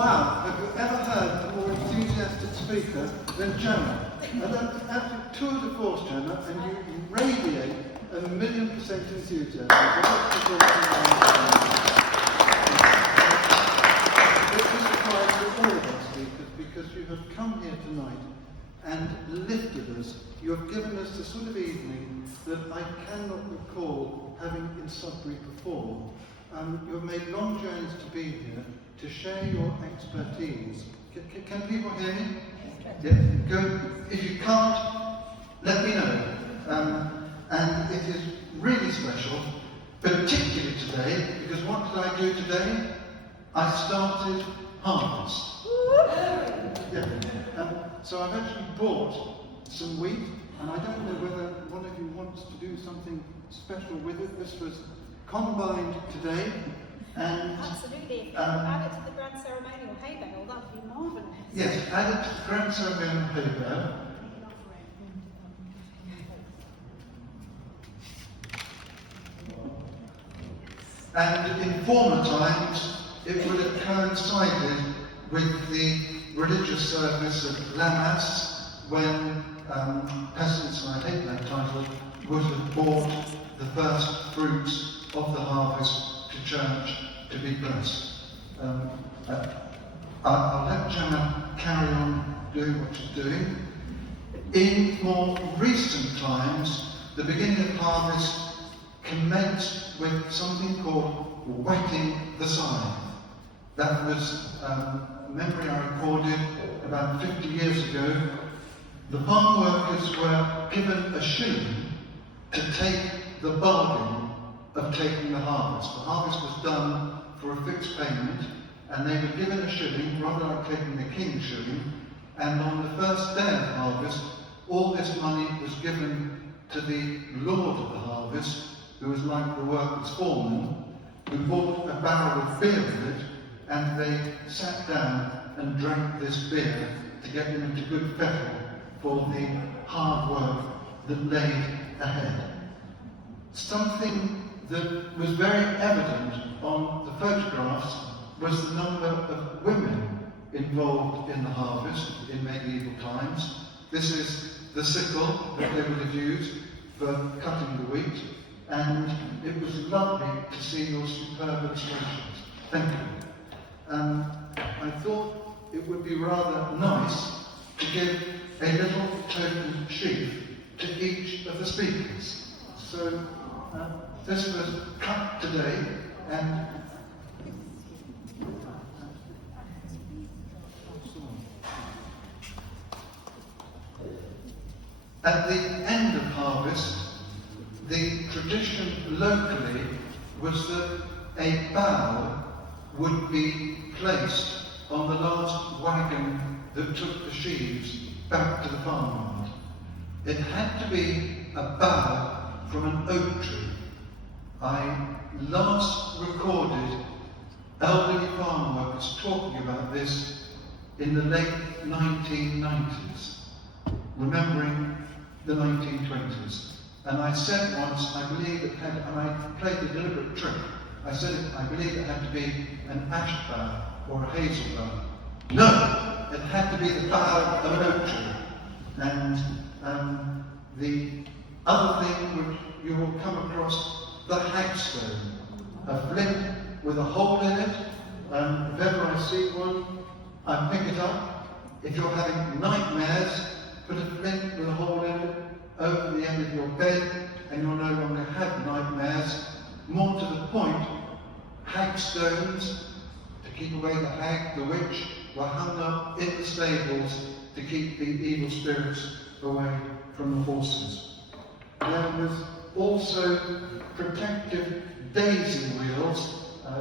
Wow, have you ever heard a more enthusiastic speaker than Gemma? And that's absolute tour de force, Gemma, and you radiate 1,000,000% enthusiasm. So let's just all This is a prize for all of our speakers, because you have come here tonight and lifted us. You have given us the sort of evening that I cannot recall having in Sudbury before. You have made long journeys to be here, to share your expertise. Can people hear me? Yeah, good. If you can't, let me know. And it is really special, particularly today, because what did I do today? I started harvest. Yeah. So I've actually bought some wheat, and I don't know whether one of you wants to do something special with it. This was combined today, and absolutely. Add it to the grand ceremonial hay bale, that would be marvellous. Yes, add it to the grand ceremonial hay bale. And in former times, it would have coincided with the religious service of Lammas, when peasants, and I hate that title, would have brought the first fruits of the harvest to church to be blessed. I'll let Gemma carry on doing what she's doing. In more recent times, the beginning of harvest commenced with something called whetting the scythe. That was a memory I recorded about 50 years ago. The farm workers were given a shilling to take the bargain of taking the harvest. The harvest was done for a fixed payment, and they were given a shilling, rather like taking the king's shilling, and on the first day of harvest, all this money was given to the lord of the harvest, who was like the workers' foreman, who bought a barrel of beer with it, and they sat down and drank this beer to get them into good fettle for the hard work that lay ahead. Something that was very evident on the photographs was the number of women involved in the harvest in medieval times. This is the sickle that they would have used for cutting the wheat, and it was lovely to see your superb illustrations. Thank you. I thought it would be rather nice to give a little token sheaf to each of the speakers. So this was cut today, and at the end of harvest, the tradition locally was that a bough would be placed on the last wagon that took the sheaves back to the farmyard. It had to be a bough from an oak tree. I last recorded elderly farm workers talking about this in the late 1990s, remembering the 1920s. And I said once, I believe it had, and I played a deliberate trick, I said I believe it had to be an ash bough or a hazel bough. No! It had to be the bough of an oak tree. And the other thing which you will come across, the hagstone, a flint with a hole in it, and if ever I see one, I pick it up. If you're having nightmares, put a flint with a hole in it over the end of your bed, and you'll no longer have nightmares. More to the point, hagstones, to keep away the hag, the witch, were hung up in the stables to keep the evil spirits away from the horses. There was also protective daisy wheels.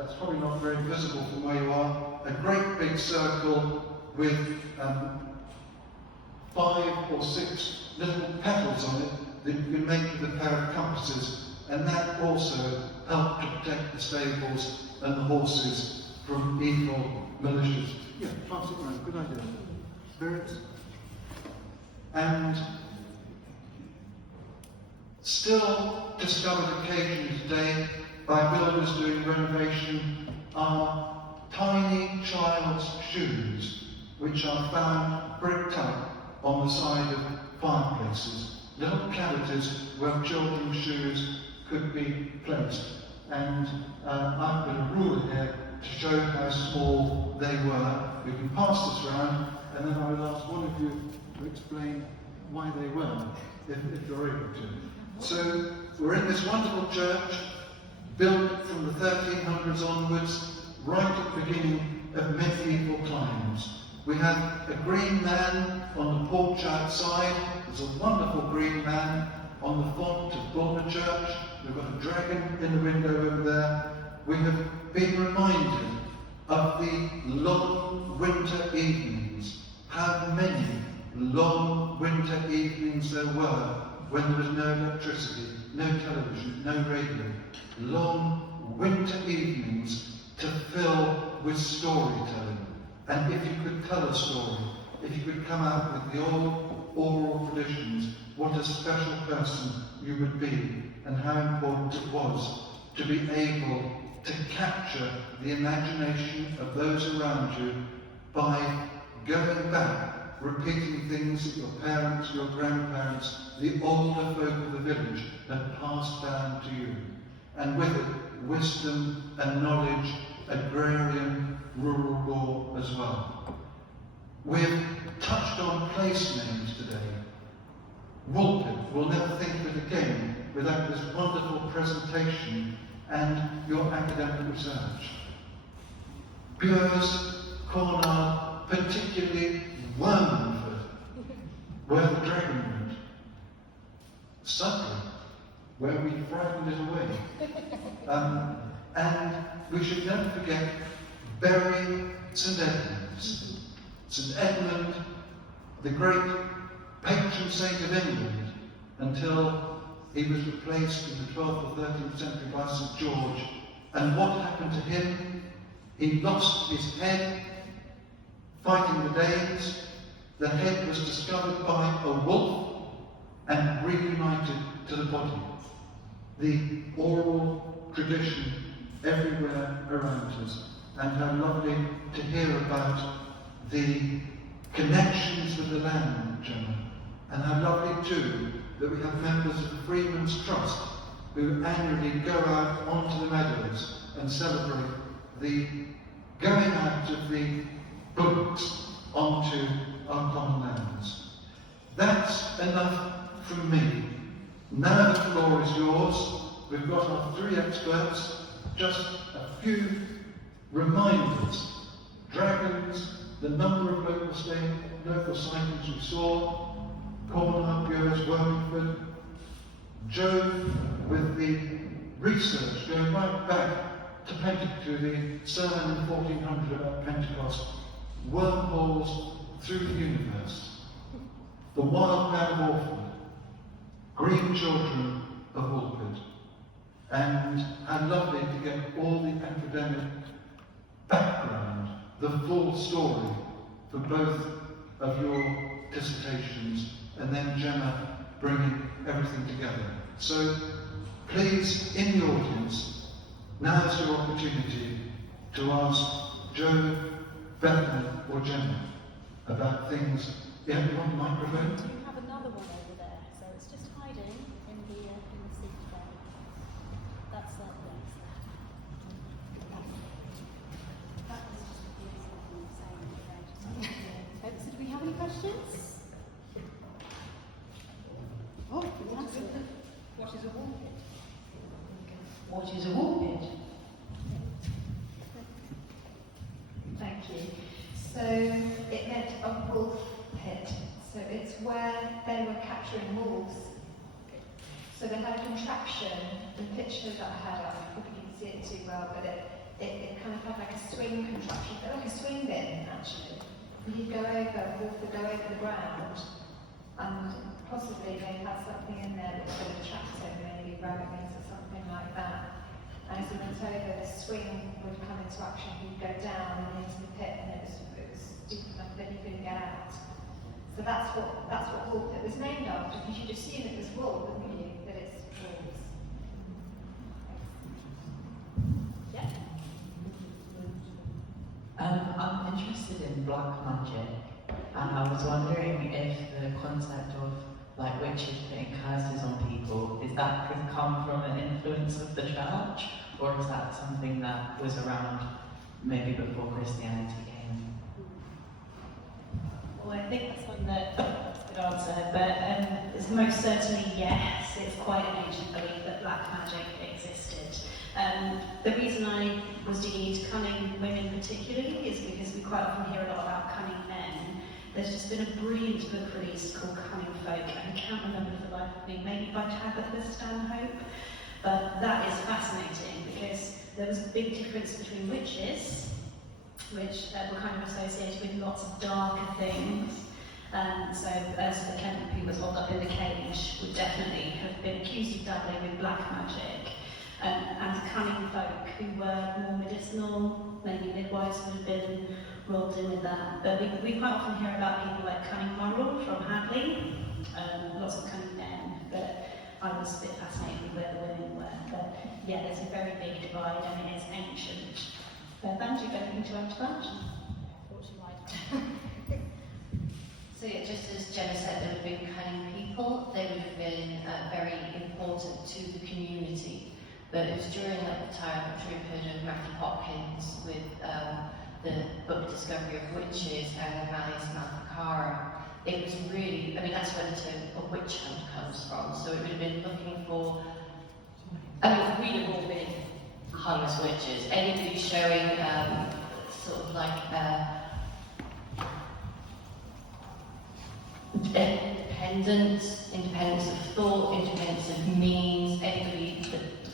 It's probably not very visible from where you are. A great big circle with 5 or 6 little petals on it that you can make with a pair of compasses, and that also helped to protect the stables and the horses from evil militias. Yeah, pass it around. Good idea. Spirits. And still discovered occasionally today by builders doing renovation are tiny child's shoes, which are found bricked up on the side of fireplaces, little cavities where children's shoes could be placed. And I've got a ruler here to show how small they were. We can pass this around, and then I will ask one of you to explain why they were, if you're able to. So we're in this wonderful church, built from the 1300s onwards, right at the beginning of medieval times. We have a green man on the porch outside. There's a wonderful green man on the font of Bolton Church. We've got a dragon in the window over there. We have been reminded of the long winter evenings. How many long winter evenings there were when there was no electricity, no television, no radio. Long winter evenings to fill with storytelling. And if you could tell a story, if you could come out with the old oral traditions, what a special person you would be, and how important it was to be able to capture the imagination of those around you by going back, repeating things that your parents, your grandparents, the older folk of the village had passed down to you. And with it, wisdom and knowledge, agrarian, rural law as well. We've touched on place names today. Woolpit, we'll never think of it again without this wonderful presentation and your academic research. Bures, Cornard, particularly Wormford, where the dragon went. Sudbury, where we frightened it away. And we should never forget Bury St Edmunds. St Edmund, the great patron saint of England, until he was replaced in the 12th or 13th century by St George. And what happened to him? He lost his head fighting the Danes. The head was discovered by a wolf and reunited to the body. The oral tradition everywhere around us, and how lovely to hear about the connections with the land, Gemma, and how lovely too that we have members of the Freeman's Trust who annually go out onto the meadows and celebrate the going out of the books onto our common lands. That's enough from me. Now the floor is yours. We've got our three experts. Just a few reminders. Dragons, the number of local sightings we saw, Cornard, Bures, Wormingford, Joe with the research going right back to Pentecost, to the sermon in 1400 about Pentecost, wormholes through the universe, the wild man of Orford, green children of Woolpit, and how lovely to get all the academic background, the full story for both of your dissertations, and then Gemma bringing everything together. So please, in the audience, now's your opportunity to ask Joe, Bethany, or Gemma about things. You have one microphone? You have another one over there, so it's just hiding in the seat there. That's that there. That was just a beautiful thing saying. So do we have any questions? Oh, fantastic. What is a woolpit? What is a woolpit? Thank you. So it meant a wolf pit. So it's where they were capturing wolves. So they had a contraption. The picture that I had up, you probably didn't see it too well, but it kind of had like a swing contraption, but like a swing bin actually. And you'd go over, a wolf would go over the ground, and possibly they had something in there that would attract him, maybe rabbit meat or something like that. And as he went over, the swing would come into action. He'd go down and into the pit, and it was deep enough that he couldn't get out. So that's what wool pit was named after, because you'd assume it was wool, wouldn't you? That it's wolves. Yeah. interested in black magic, and I was wondering if the concept of like witches putting curses on people, is that could come from an influence of the church, or is that something that was around maybe before Christianity came? Well, I think that's one that good answer, but it's most certainly yes. It's quite an ancient belief that black magic existed. The reason I was digging into cunning women particularly is because we quite often hear a lot about cunning men. There's just been a brilliant book released called Cunning Folk, and I can't remember for the life of me, maybe by Tabitha Stanhope, but that is fascinating because there was a big difference between witches, which were kind of associated with lots of darker things. So as the Kent who was holed up in the cage would definitely have been accused of dabbling with black magic. And cunning folk who were more medicinal, maybe midwives would have been rolled in with that. But we quite often hear about people like Cunning Murrell from Hadley, lots of cunning men, but I was a bit fascinated with where the women were. But yeah, there's a very big divide. I mean, it's ancient. Beth, do you have anything to add to that? So yeah, just as Gemma said, there would have been cunning people. They would have been very important to the community. But it was during the time, I'm sure you've heard of Matthew Hopkins with the book Discovery of Witches and Malleus Maleficarum. It was really, I mean, that's where the term a witch hunt comes from. So it would have been looking for, I mean, we'd have all been hung as witches. Anybody showing sort of like independence of thought, independence of means, anybody,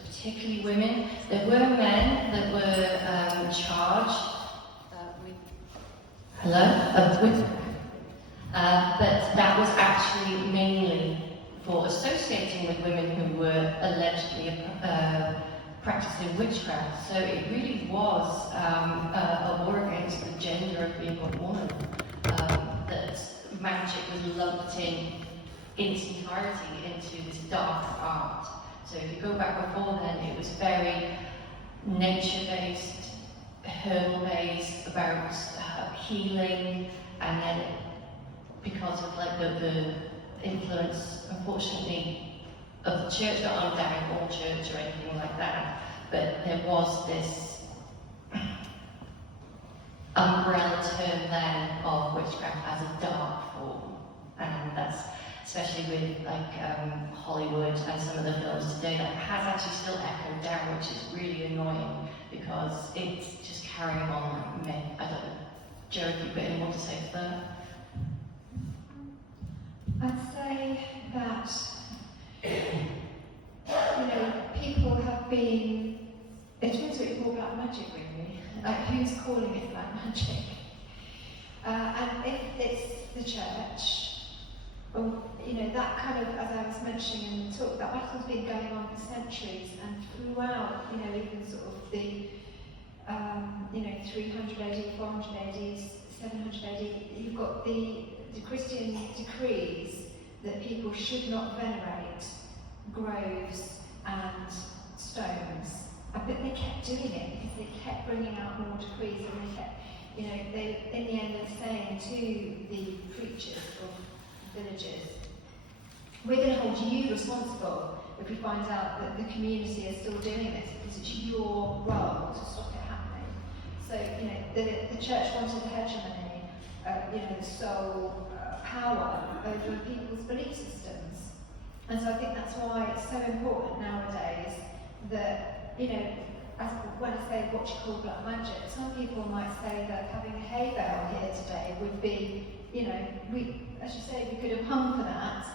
particularly women. There were men that were charged with, but that was actually mainly for associating with women who were allegedly practicing witchcraft. So it really was a war against the gender of being a woman. That magic was lumped in its entirety into this dark art. So if you go back before then, it was very nature-based, herbal-based, about healing, and then because of like the influence, unfortunately, of the church, not I'm down all church or anything like that, but there was this umbrella term then of witchcraft as a dark form, and that's especially with like Hollywood and some of the films today that has actually still echoed down, which is really annoying because it's just carrying on like me. I don't know, Jared, you've got any more to say to that? I'd say that, people have been, it depends what you call black magic really, who's calling it black magic. And if it's the church, that kind of, as I was mentioning in the talk, that battle's been going on for centuries, and throughout, even sort of the, 300 AD, 400 AD, 700 AD, you've got the Christian decrees that people should not venerate groves and stones. But they kept doing it because they kept bringing out more decrees, and they kept, they in the end were saying to the preachers of villages, we're going to hold you responsible if we find out that the community is still doing this, because it's your role to stop it happening. So, the church wanted hegemony, the sole power over people's belief systems. And so I think that's why it's so important nowadays that, when I say what you call black magic, some people might say that having a hay bale here today would be, as you say, we could have hung for that,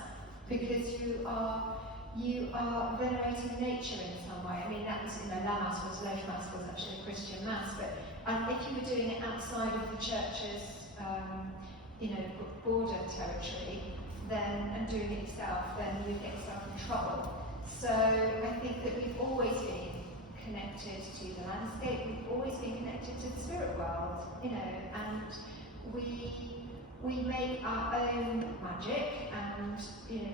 because you are venerating nature in some way. I mean, that was, La Mass was, Late Mass was actually a Christian Mass, but if you were doing it outside of the church's, border territory, then, and doing it yourself, then you would get yourself in trouble. So I think that we've always been connected to the landscape, we've always been connected to the spirit world, and we make our own magic, and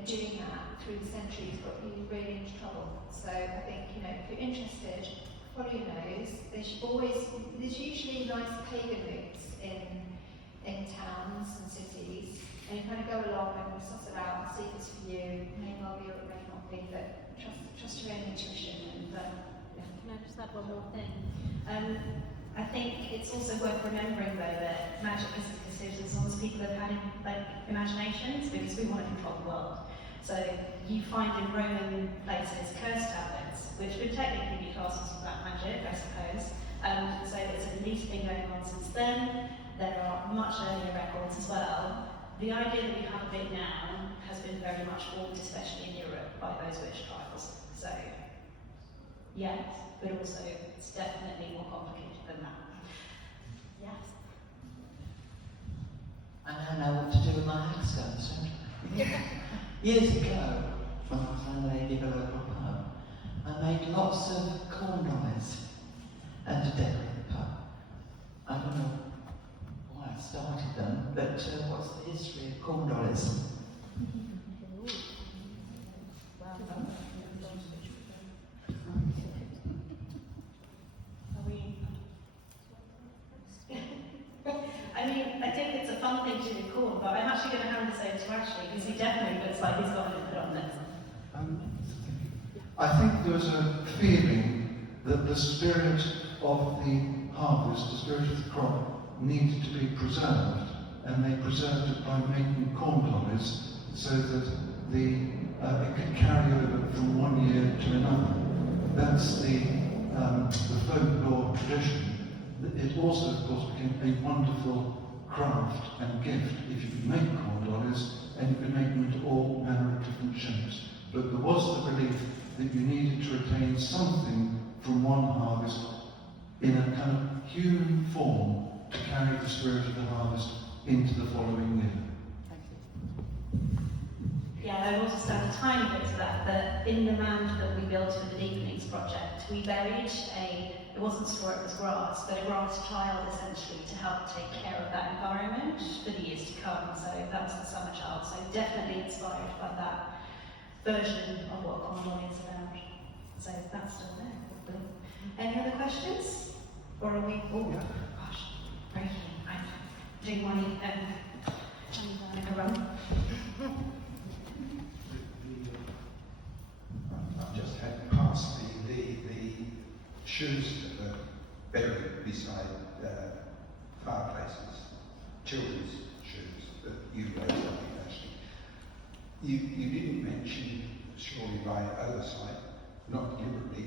doing that through the centuries got you really into trouble. So I think if you're interested follow your nose. There's usually nice pagan routes in towns and cities, and you kind of go along and suss it out and see if it's for you. It may well be or it may not be, but trust your own intuition. And yeah. Can I just add one more thing? I think it's also worth remembering though that magic isn't considered as long as people have had imaginations, because we want to control the world. So you find in Roman places curse tablets, which would technically be classed as black magic, I suppose. So it's at least been going on since then. There are much earlier records as well. The idea that we have of it now has been very much formed, especially in Europe, by those witch trials. So, yes, but also it's definitely more complicated than that. Yes. I now know what to do with my accents, don't I? Years ago, when I was a lady of a local pub, I made lots of corn dollies to decorate the pub. I don't know why I started them, but what's the history of corn dollies? I mean, I think it's a fun thing to record, but I'm actually going to hand this over to Ashley, because he definitely looks like he's got an input on this. I think there was a feeling that the spirit of the harvest, the spirit of the crop, needed to be preserved, and they preserved it by making corn dollies so that it could carry over from one year to another. That's the folklore tradition. It also, of course, became a wonderful craft and gift if you could make corn dollies, and you could make them into all manner of different shapes. But there was the belief that you needed to retain something from one harvest in a kind of human form to carry the spirit of the harvest into the following year. Yeah, I will just add a tiny bit to that, that in the mound that we built for the Deepenings project, we buried it wasn't straw, it was grass, but a grass child essentially to help take care of that environment for the years to come. So that was the summer child, so definitely inspired by that version of what Cornwall is about. So that's still there, hopefully. Any other questions? Or are we, oh gosh, breaking. I'm doing one a run. I've just had past the shoes that are buried beside fireplaces, children's shoes that you wear, actually. You didn't mention, surely by oversight, not deliberately,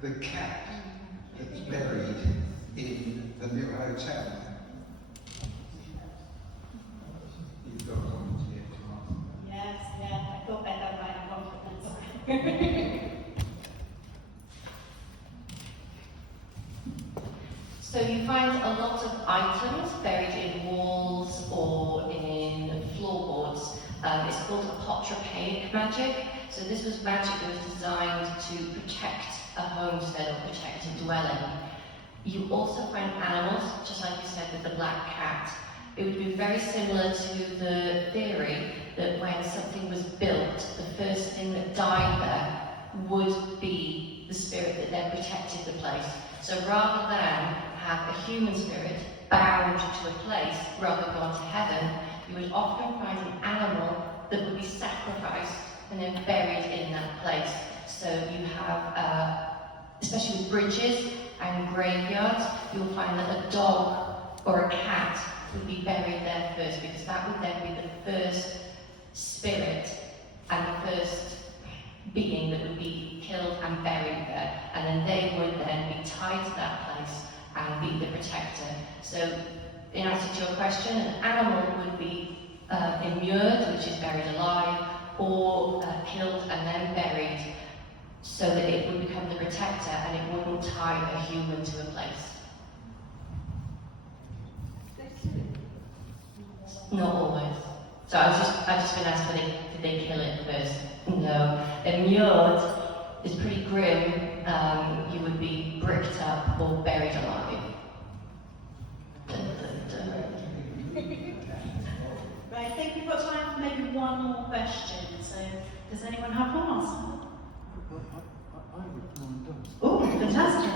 the cat that's buried in the Mill Hotel. You've got comments here to ask. Yes, yeah, I thought better by a confidence. So you find a lot of items buried in walls or in floorboards. It's called apotropaic magic. So this was magic that was designed to protect a homestead or protect a dwelling. You also find animals, just like you said with the black cat. It would be very similar to the theory that when something was built, the first thing that died there would be the spirit that then protected the place. So rather than have a human spirit bound to a place rather than gone to heaven, you would often find an animal that would be sacrificed and then buried in that place. So you have, especially with bridges and graveyards, you'll find that a dog or a cat would be buried there first, because that would then be the first spirit and the first being that would be killed and buried there, and then they would then be tied to that place and be the protector. So, in answer to your question, an animal would be immured, which is buried alive, or killed and then buried, so that it would become the protector and it wouldn't tie a human to a place. Not always. So I've just been asked, did they kill it first? No. Immured is pretty grim. You would be bricked up or buried alive. Right, I think we've got time for maybe one more question. So, does anyone have one? I would mind. Oh, fantastic.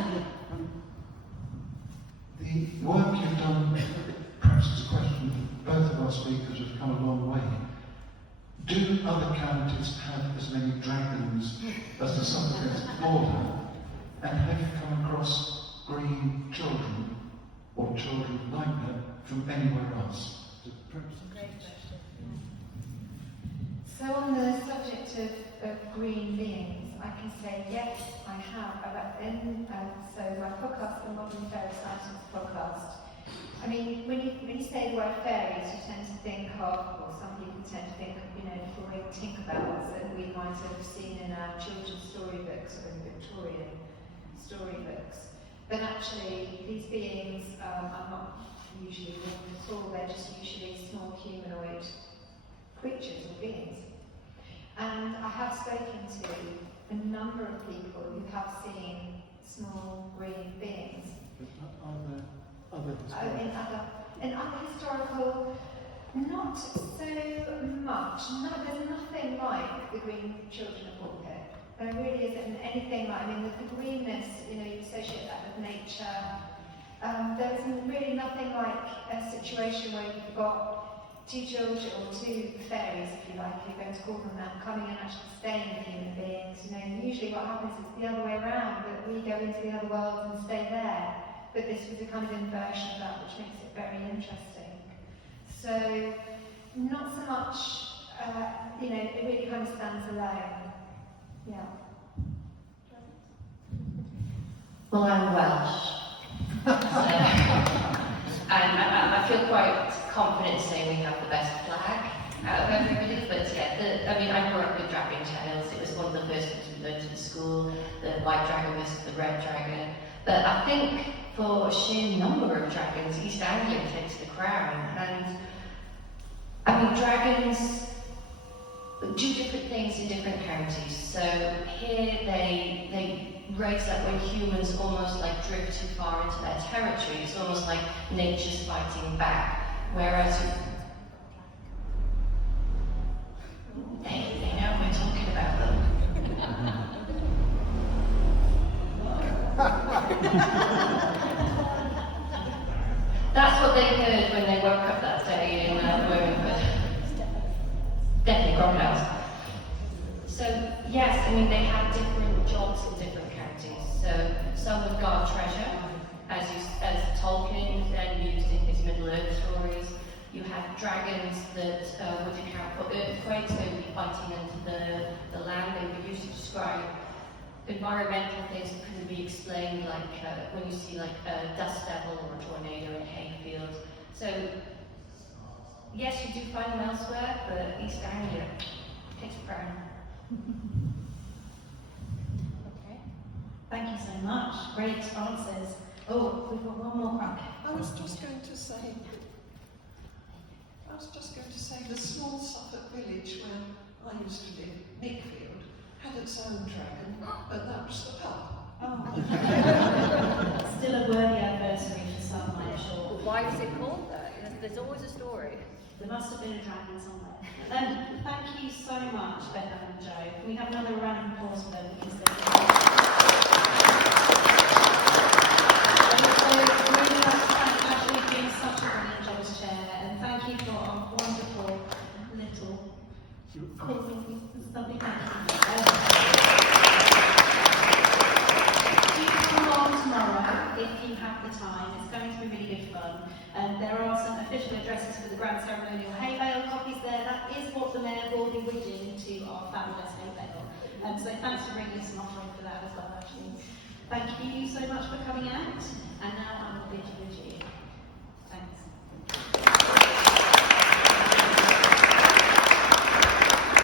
what you've done, perhaps it's a question, both of our speakers have come a long way. Do other counties have as many dragons as the Sudbury border? And have you come across green children or children like that from anywhere else? Great question. So on the subject of green beings, I can say yes, I have. So my podcast, the Modern Fairy Science podcast. I mean, when you say the word fairies, you tend to think of, or some people tend to think of, little ring Tinkerbells that we might have seen in our children's storybooks or in Victorian storybooks. But actually, these beings are not usually winged at all. They're just usually small humanoid creatures or beings. And I have spoken to a number of people who have seen small green beings. In other historical, not so much. No, there's nothing like the green children of Woolpit. There really isn't anything like, the greenness, you associate that with nature. There isn't really nothing like a situation where you've got two children, or two fairies, if you like, if you're going to call them that, coming and actually staying with human beings. Usually what happens is the other way around, that we go into the other world and stay there. But this was a kind of inversion of that, which makes it very interesting. So, not so much, it really kind of stands alone. Yeah. Well, I'm Welsh. I feel quite confident saying we have the best flag out of everybody, but yeah, I grew up with dragon tales. It was one of the first things we learned in school, the white dragon versus the red dragon. But I think for sheer number of dragons, East Anglia takes the crown. And dragons do different things in different counties. So here they raise up when humans almost like drift too far into their territory. It's almost like nature's fighting back. Whereas they know we're talking about them. That's what they heard when they woke up that day in Birmingham. Definitely crocodiles. So yes, they have different jobs in different counties. So some would guard treasure, as Tolkien then used in his Middle-earth stories. You had dragons that would account for earthquakes. They would be fighting under the land. They were used to describe environmental things that couldn't be explained, like when you see like a dust devil or a tornado in a hayfield. So yes, you do find them elsewhere, but East Anglia takes the crown. Okay. Thank you so much. Great answers. Oh, we've got one more crack. I was just going to say the small Suffolk village where I used to live, Nickfield, had its own dragon, but that was the pub. Oh. Still a worthy anniversary for some, I'm sure. Why is it called that? There's always a story. There must have been a dragon somewhere. Thank you so much, Becca and Joe. Can we have another round of applause for them, because they're really nice to thank Ashley for doing such a brilliant job as chair, and thank you for our wonderful little something. Do come along tomorrow if you have the time. It's going to be really good fun. There are some official addresses for the grand ceremonial hay bale copies there. That is what the mayor will be bringing to our fabulous hay bale. So thanks for bringing us an offering for that as well, actually. Thank you so much for coming out. And now I will bid you